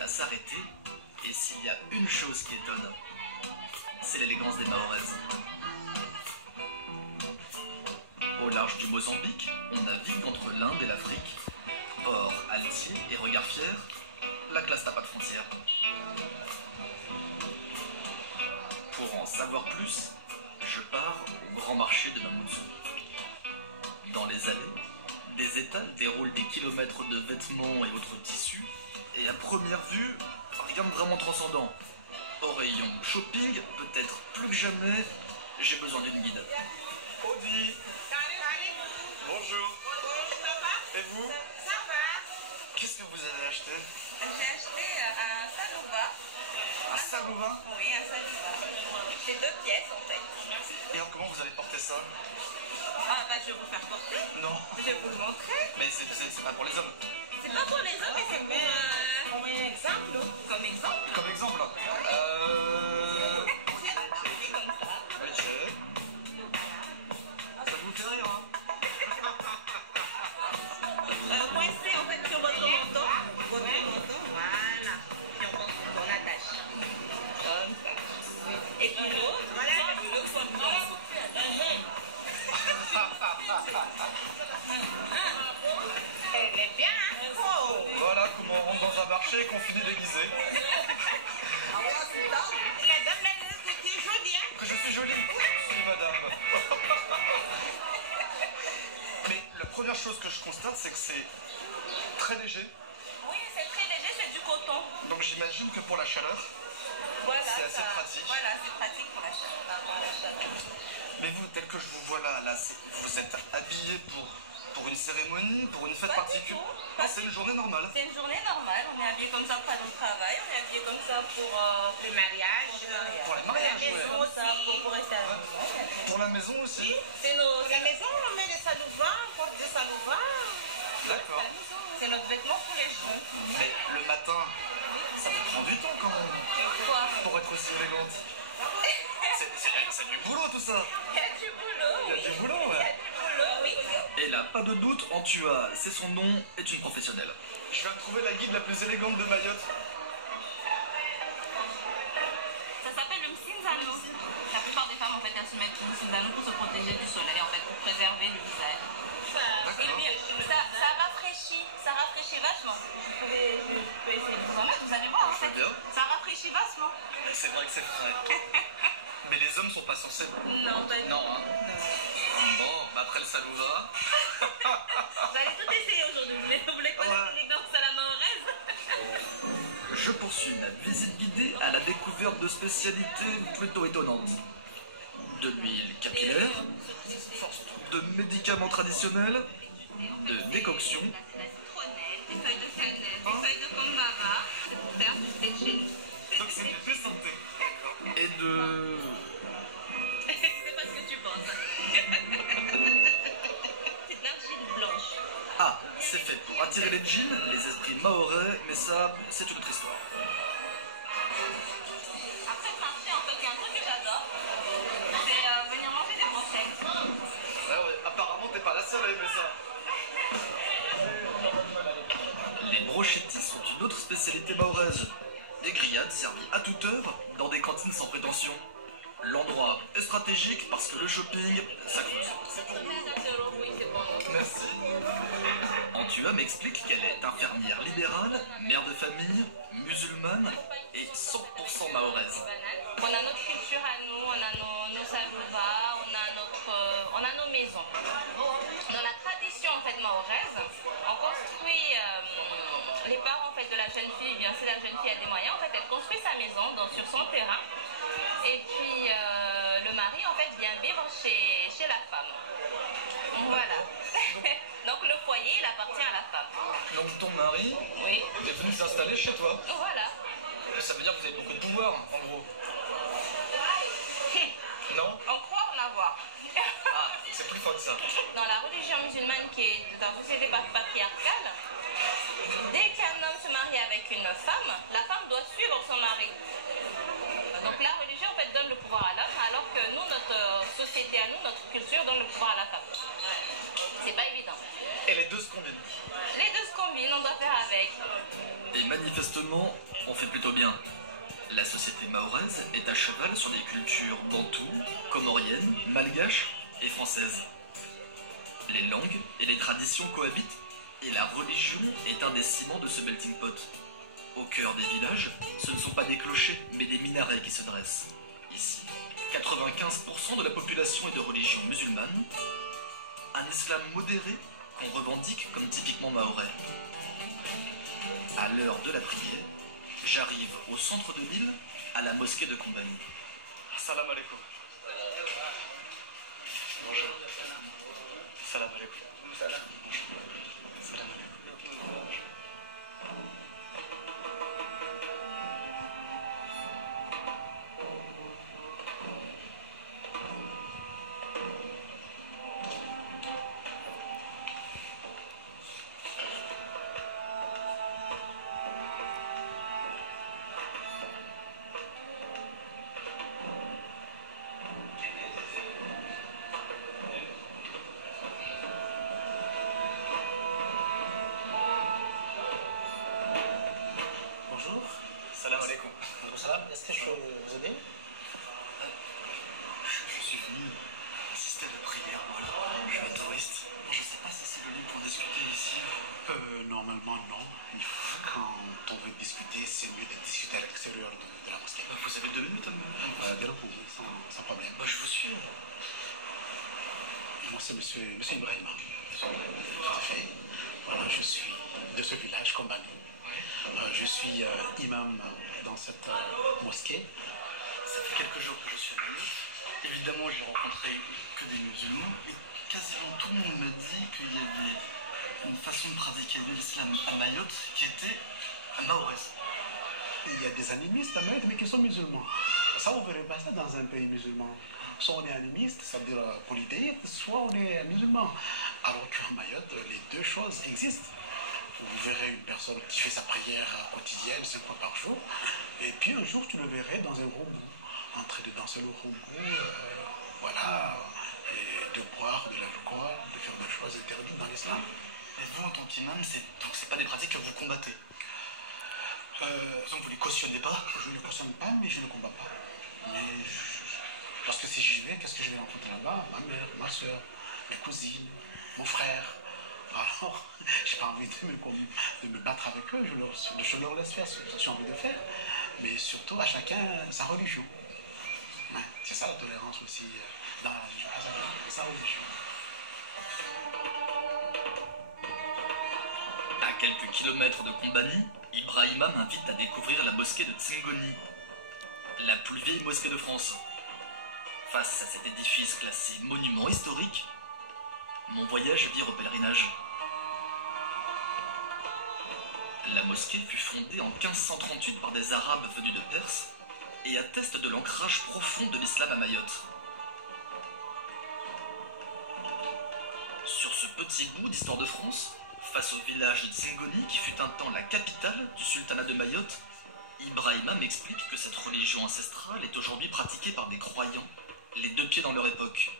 va s'arrêter, et s'il y a une chose qui étonne, c'est l'élégance des Mahoraises. Au large du Mozambique, on navigue entre l'Inde et l'Afrique. Port altier et regard fier, la classe n'a pas de frontières. Pour en savoir plus, je pars au grand marché de Mamoudzou. Dans les allées, des étals déroulent des kilomètres de vêtements et autres tissus, et à première vue, rien de vraiment transcendant. Au rayon shopping, peut-être plus que jamais, j'ai besoin d'une guide. Audi. Bonjour. Ça va? Et vous? Ça va. Qu'est-ce que vous avez acheté? J'ai acheté un salouba. Un salouba? Oui, un salouba. C'est 2 pièces en fait. Et alors comment vous allez porter ça? Ah bah je vais vous faire porter. Non. Je vais vous le montrer. Mais c'est pas pour les hommes. C'est pas pour les hommes, mais c'est pour comme exemple. Comme exemple. Comme exemple. C'est comme ça. Ok. Ça vous fait rire, hein? Coincé en fait sur votre menton. Votre menton, voilà. Puis on attache. Comme ça. Et puis l'autre, voilà. L'autre fois elle est bien, hein? Oh. Voilà comment on rentre dans un marché et qu'on finit déguisé. La dame là, que tu es jolie, hein? Que je suis jolie. Oui, madame. Mais la première chose que je constate, c'est que c'est très léger. Oui, c'est très léger, c'est du coton. Donc j'imagine que pour la chaleur, Voilà, c'est assez pratique. Voilà, c'est pratique pour la chaleur. Par rapport à la chaleur. Mais vous, tel que je vous vois là, vous êtes habillé pour une cérémonie, pour une fête Pas du particulière. tout. Ah, c'est une journée normale. C'est une journée normale, on est habillé comme ça pour aller au travail, on est habillé comme ça pour le mariage. Pour les mariages, la maison ouais. aussi, pour rester à la maison. Pour la maison aussi. Oui, c'est la maison, on met des salouvas, on porte des salouvas. D'accord. C'est notre vêtement pour les cheveux. Mais le matin, ça peut prendre du temps quand même. Quoi? Pour être aussi élégante. C'est du boulot tout ça. Il y a du boulot, Il y a oui. du boulot, Il y a ouais. du boulot, oui. Et là, pas de doute, Antua, c'est son nom, est une professionnelle. Je viens de trouver la guide la plus élégante de Mayotte. Ça s'appelle le msinzano. La plupart des femmes en fait elles se mettent le msinzano pour se protéger du soleil en fait, pour préserver le visage. Et puis ça rafraîchit vachement. Je peux essayer de vous en mettre, vous allez voir en fait. Bien. Ça rafraîchit vachement. C'est vrai que c'est frais. Mais les hommes sont pas censés. Non, pas du tout. Non, hein. Bon, bah après le salouva. Vous allez tout essayer aujourd'hui, mais vous voulez connaître l'élégance à la mahoraise. Je poursuis ma visite guidée à la découverte de spécialités plutôt étonnantes. De l'huile capillaire, de médicaments traditionnels, de décoctions, La citronnelle, des feuilles de cannelle, des feuilles de kombara, pour faire du thé de chez nous. Donc c'est du thé santé. et de... C'est pas ce que tu penses. C'est de l'argile blanche. Ah, c'est fait pour attirer les djinns, les esprits mahorais, mais ça, c'est une autre histoire. Après le marché, en fait, il y a un truc que j'adore. C'est venir manger des brochettes. Ah ouais, apparemment t'es pas la seule à aimer ça. Les brochettis sont une autre spécialité mahoraise. Des grillades servies à toute heure dans des cantines sans prétention. L'endroit est stratégique parce que le shopping, ça creuse. C'est pour nous. Oui, c'est pour nous. Merci. Antua m'explique qu'elle est infirmière libérale, mère de famille, musulmane et 100% mahoraise. On a notre culture à nous, on a nos salouvas, on a nos maisons. Dans la tradition en fait mahoraise, on construit les parents en fait de la jeune fille, bien si la jeune fille a des moyens, en fait elle construit sa maison sur son terrain. Et puis le mari en fait vient vivre chez la femme. Voilà. Donc le foyer il appartient à la femme. Donc ton mari Oui. est venu s'installer chez toi. Voilà. Ça veut dire que vous avez beaucoup de pouvoir, en gros. Non? On croit en avoir. Ah, c'est plus fort que ça. Dans la religion musulmane qui est dans une société patriarcale, dès qu'un homme se marie avec une femme, la femme doit suivre son mari. Donc la religion en fait donne le pouvoir à l'homme, alors que nous, notre société à nous, notre culture donne le pouvoir à la femme. C'est pas évident. Et les deux se combinent. Les deux se combinent, on doit faire avec. Et Et manifestement, on fait plutôt bien. La société mahoraise est à cheval sur des cultures bantoues, comoriennes, malgaches et françaises. Les langues et les traditions cohabitent, et la religion est un des ciments de ce melting pot. Au cœur des villages, ce ne sont pas des clochers, mais des minarets qui se dressent. Ici, 95% de la population est de religion musulmane, un islam modéré qu'on revendique comme typiquement mahorais. À l'heure de la prière, j'arrive au centre de l'île, à la mosquée de Kombani. Salam alaikum. Bonjour. Salam alaikum. Salam alaikum. Salam alaikum. Salam, est-ce que je peux vous aider? Je suis venu assister à la prière, voilà. Je suis un touriste. Je sais pas si c'est le lieu pour discuter ici. Normalement, non. Quand on veut discuter, c'est mieux de discuter à l'extérieur de la mosquée. Vous avez 2 minutes à me... Bien entendu, sans problème. Je vous suis. Moi, c'est monsieur Ibrahima. Tout à fait. Voilà, je suis de ce village, Kombani. Je suis imam dans cette mosquée. Ça fait quelques jours que je suis à Mayotte. Évidemment, j'ai rencontré que des musulmans et quasiment tout le monde me dit qu'il y avait une façon de pratiquer l'islam à Mayotte qui était mahoraise. Il y a des animistes à Mayotte, mais qui sont musulmans. Ça, on ne verrait pas ça dans un pays musulman. Soit on est animiste, c'est-à-dire polythéiste, soit on est musulman. Alors qu'à Mayotte, les deux choses existent. Vous verrez une personne qui fait sa prière quotidienne 5 fois par jour, et puis un jour tu le verrais dans un rombou, en train de danser le rombou, voilà, et de boire de l'alcool, de faire des choses interdites dans l'islam. Et vous, en tant qu'imam, c'est pas des pratiques que vous combattez. Donc vous les cautionnez pas? Je ne les cautionne pas, mais je ne combats pas. Parce que si j'y vais, qu'est-ce que je vais rencontrer là-bas? Ma mère, ma soeur, mes cousines, mon frère. Alors, j'ai pas envie de me battre avec eux, je leur laisse faire ce que j'ai envie de faire, mais surtout à chacun sa religion. Ouais, c'est ça la tolérance aussi dans la religion, c'est sa religion. À quelques kilomètres de Kombani, Ibrahima m'invite à découvrir la mosquée de Tsingoni, la plus vieille mosquée de France. Face à cet édifice classé monument historique, mon voyage vire au pèlerinage. La mosquée fut fondée en 1538 par des Arabes venus de Perse et atteste de l'ancrage profond de l'islam à Mayotte. Sur ce petit bout d'histoire de France, face au village de Tsingoni qui fut un temps la capitale du sultanat de Mayotte, Ibrahima m'explique que cette religion ancestrale est aujourd'hui pratiquée par des croyants, les deux pieds dans leur époque.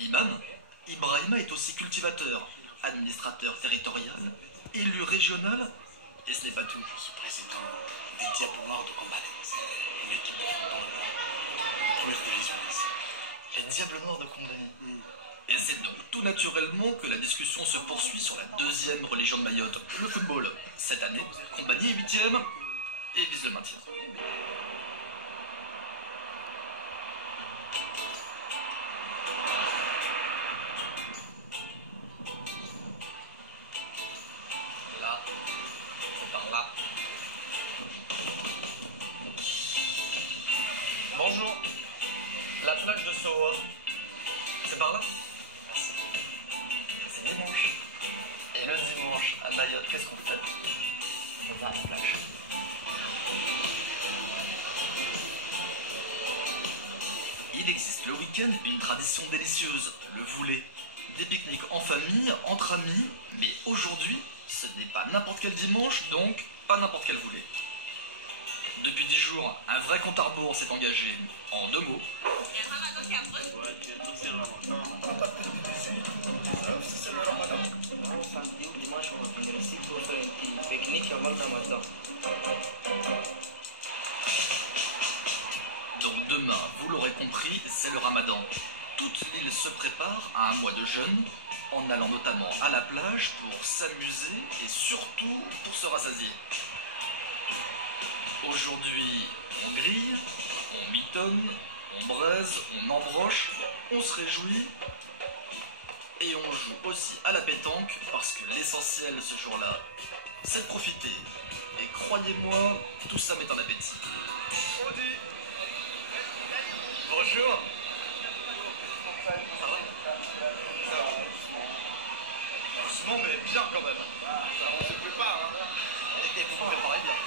Imam, Ibrahima est aussi cultivateur, administrateur territorial, élu régional, et ce n'est pas tout. Je suis président des Diables Noirs de Kombani. C'est une équipe de football de première division ici. Les Diables Noirs de Kombani. Et c'est donc tout naturellement que la discussion se poursuit sur la deuxième religion de Mayotte, le football. Cette année, Kombani est 8e et vise le maintien. Là, c'est par là. Bonjour, la plage de Soa, c'est par là? Merci. C'est dimanche. Et le dimanche, à Mayotte, qu'est-ce qu'on fait? On va à la plage. Il existe le week-end une tradition délicieuse, le voulé. Des pique-niques en famille, entre amis, mais aujourd'hui, ce n'est pas n'importe quel dimanche, donc pas n'importe quel voulé. Depuis 10 jours, un vrai compte à rebours s'est engagé. En 2 mots. Dimanche, on va venir ici pour faire une petite Donc demain, vous l'aurez compris, c'est le ramadan. Toute l'île se prépare à un mois de jeûne, en allant notamment à la plage pour s'amuser et surtout pour se rassasier. Aujourd'hui, on grille, on mitonne, on braise, on embroche, on se réjouit et on joue aussi à la pétanque parce que l'essentiel ce jour-là, c'est de profiter. Et croyez-moi, tout ça met en appétit. Bonjour. Doucement mais bien quand même. On se prépare. Et vous vous préparez bien.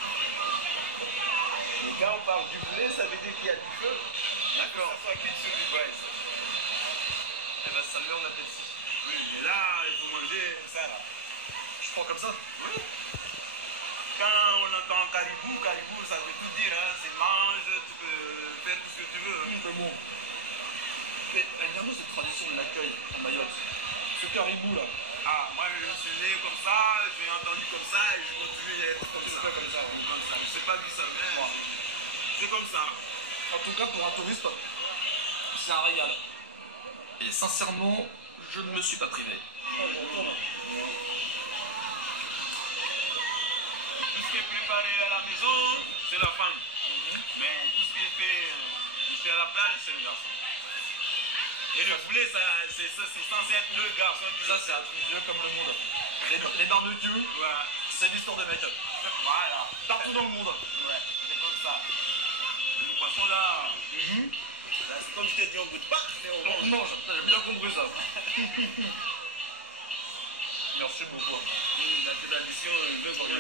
Mais quand on parle du blé, ça veut dire qu'il y a du feu. D'accord. Ça soit cuit sur du braise. Eh ben ça me met en appétit. Oui, mais là, il faut manger ça là. Je prends comme ça. Oui. Quand on entend caribou, caribou, ça veut tout dire. Hein. C'est mange, tu peux faire tout ce que tu veux. Hein. C'est bon. Mais elle vient d'où cette tradition de l'accueil à Mayotte? Ce caribou là. Ah, moi je suis né comme ça, j'ai entendu comme ça et je continue à être comme ça. Comme ça. Comme ça. Je sais pas d'où ça vient. C'est comme ça. En tout cas pour un touriste, c'est un régal. Et sincèrement, je ne me suis pas privé. Tout ce qui est préparé à la maison, c'est la femme. Mais tout ce qui est fait à la plage, c'est le garçon. Et le poulet, c'est censé être le garçon qui Ça c'est un truc vieux comme le monde. Les barbecues, Voilà. c'est l'histoire de make-up. Voilà. Partout dans le monde. Ouais, c'est comme ça. Le poisson là, là, c'est comme je t'ai dit, on goûte pas, mais on On mange. mange, j'ai bien compris ça. Merci beaucoup. La tradition veut qu'on